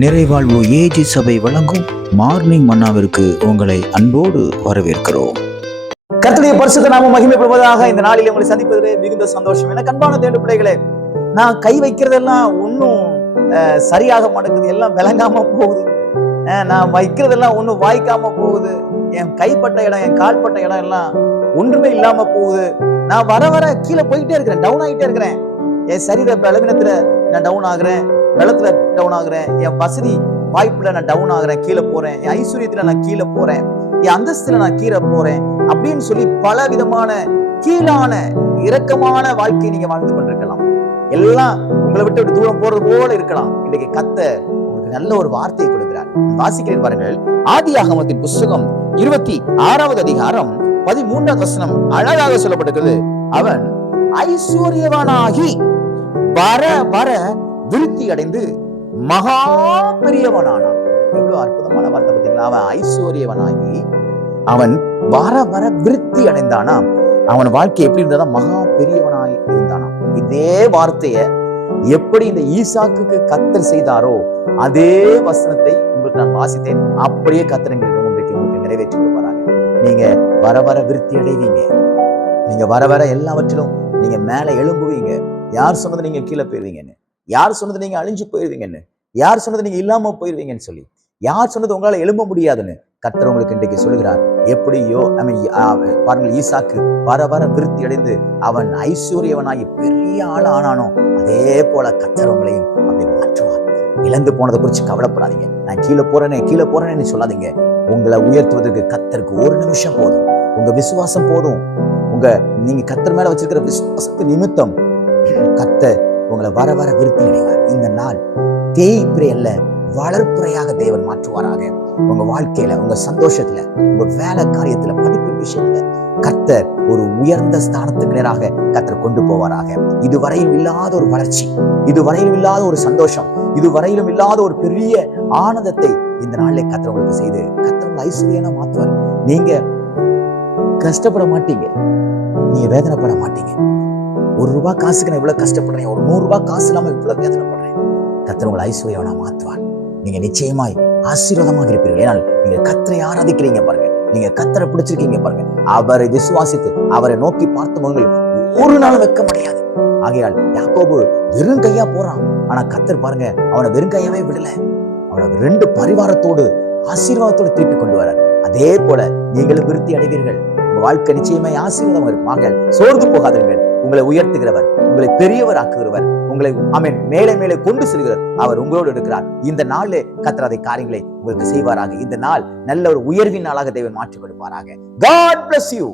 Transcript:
நிறைவாழ்வு AG சபை வழங்கும் morning மன்னாவிற்கு உங்களை அன்போடு வரவேற்கிறோம். கர்த்தருடைய பரிசுத்த நாமம் மகிமைப்படுவதாக. இந்த நாளில் உங்களை சந்திப்பதிலே மிகுந்த சந்தோஷம். எனக்கு அன்பான தேவ பிள்ளைகளே, நான் கை வைக்கிறதெல்லாம் ஒன்னும் சரியாக மாட்டேங்குது, எல்லாம் விளங்காம போகுது. நான் வைக்கிறதெல்லாம் ஒன்னும் வாய்க்காம போகுது. என் கைப்பட்ட இடம், என் கால்பட்ட இடம் எல்லாம் ஒன்றுமே இல்லாம போகுது. நான் வர வர கீழே போயிட்டே இருக்கிறேன், டவுன் ஆகிட்டே இருக்கிறேன். என் சரீர பலவீனத்துல நான் டவுன் ஆகுறேன், பலத்துல டவுன் ஆகுறேன், என் வசதி வாய்ப்புல நான் டவுன் ஆகுறேன், கீழே போறேன், என் ஐஸ்வர்யத்துல நான் கீழே போறேன், என் அந்தஸ்துல நான் கீழே போறேன் அப்படின்னு சொல்லி பல விதமான கீழான இரக்கமான வாழ்க்கையை நீங்க வாழ்ந்து கொண்டிருக்கலாம். எல்லாம் உங்களை விட்டு தூரம் போறது போல இருக்கலாம். இன்னைக்கு கர்த்தர் உங்களுக்கு நல்ல ஒரு வார்த்தையை கொடுக்கிறார். வாசிக்கிறேன் பாருங்கள். ஆதியாகமத்தின் புஸ்தகம் 26வது அதிகாரம் 13வது வசனம் அழகாக சொல்லப்பட்டிருக்கிறது. அவன் ஐஸ்வர்யவனாகி வர வர விருத்தி அடைந்து மகா பெரியவனானான். எவ்வளவு அற்புதமான வார்த்தை பார்த்தீங்களா? அவன் ஐஸ்வர்யவனாகி அவன் வர வர விருத்தி அடைந்தானாம். அவன் வாழ்க்கை எப்படி இருந்தா மகா பெரியவனாய் இருந்தானாம். இதே வார்த்தைய எப்படி இந்த ஈசாக்குக்கு கர்த்தர் செய்தாரோ அதே வசனத்தை உங்களுக்கு நான் வாசித்தேன். அப்படியே கர்த்தர் உங்களுக்கு நிறைவேற்றி கொடுப்பாராங்க. நீங்க வர வர விருத்தி அடைவீங்க. நீங்க வர வர எல்லாவற்றிலும் நீங்க மேல எழும்புவீங்க. யார் சொன்னது நீங்க கீழே போயிருவீங்கன்னு? யார் சொன்னது நீங்க அழிஞ்சு போயிருவீங்கன்னு? யார் சொன்னது நீங்க இல்லாம போயிருவீங்கன்னு சொல்லி? யார் சொன்னது உங்களால எழும்ப முடியாதுன்னு கர்த்தர் உங்களுக்கு இன்றைக்கு சொல்லுகிறார். எப்படியோ பாருங்கள், ஈசாக்கு வர வர விருத்தி அடைந்து அவன் ஐஸ்வர்யவனாகி பெரிய ஆள் ஆனானோ அதே போல கர்த்தர் உங்களையும் அப்படி மாற்றுவார். இழந்து போனதை குறிச்சு கவலைப்படாதீங்க. நான் கீழே போறேன்னு சொல்லாதீங்க. உங்களை உயர்த்துவதற்கு கர்த்தருக்கு ஒரு நிமிஷம் போதும். உங்க விசுவாசம் போதும். நீங்க கர்த்தர் மேல வச்சிருக்கிற விசுவாசத்து நிமித்தம் கர்த்தர் உங்களை வர வர விருத்தி அடைவார். இந்த நாள் தேய்பிரை அல்ல, வளர்ப்புறையாக தேவன் மாற்றுவாராக. உங்க வாழ்க்கையில, உங்க சந்தோஷத்துல, உங்க வேலை காரியத்துல, படிப்பு விஷயத்துல கர்த்தர் ஒரு உயர்ந்த ஸ்தானத்துக்கு நேராக கர்த்தர் கொண்டு போவாராக. இதுவரையும் இல்லாத ஒரு வளர்ச்சி, இதுவரையிலும் இல்லாத ஒரு சந்தோஷம், இதுவரையிலும் இல்லாத ஒரு பெரிய ஆனந்தத்தை இந்த நாளிலே கர்த்தர் உங்களுக்கு செய்து கர்த்தர் ஐஸ்வர்யனா மாற்றுவார். நீங்க கஷ்டப்பட மாட்டீங்க, நீங்க வேதனைப்பட மாட்டீங்க. ₹1 காசுக்கு நான் இவ்வளவு கஷ்டப்படுறேன், ஒரு ₹100 காசு இல்லாம இவ்வளவு வேதனைப்படுறேன். கர்த்தர் உங்களை ஐஸ்வர்யவனா மாற்றுவார். நீங்க நிச்சயமாய் ஆசீர்வாதமாக இருப்பீர்கள். ஏனால் நீங்க கர்த்தரை ஆராதிக்கிறீங்க பாருங்க, நீங்க கர்த்தரை பிடிச்சிருக்கீங்க பாருங்க. அவரை விசுவாசித்து அவரை நோக்கி பார்த்தவங்கள் ஒரு நாள் வெட்க முடியாது. ஆகையால் யாக்கோபு வெறும் கையா போறான், ஆனா கர்த்தர் பாருங்க அவனை வெறும் கையாவே விடல. அவனை 2 பரிவாரத்தோடு ஆசீர்வாதத்தோடு திருப்பி கொண்டு வரார். அதே போல நீங்களும் விருத்தி அடைவீர்கள். உங்க வாழ்க்கை நிச்சயமாய் ஆசீர்வாதமாக இருக்கும். ஆகையால் சோர்ந்து போகாதீர்கள். உங்களை உயர்த்துகிறவர், உங்களை பெரியவர் ஆக்குகிறவர், உங்களை மேலே மேலே கொண்டு செல்கிறார். அவர் உங்களோடு இருக்கிறார். இந்த நாளிலே கர்த்தர் அதை காரியங்களை உங்களுக்கு செய்வாராக. இந்த நாள் நல்ல ஒரு உயர்வின் நாளாக தேவன் மாற்றி கொடுப்பாராக. God bless you.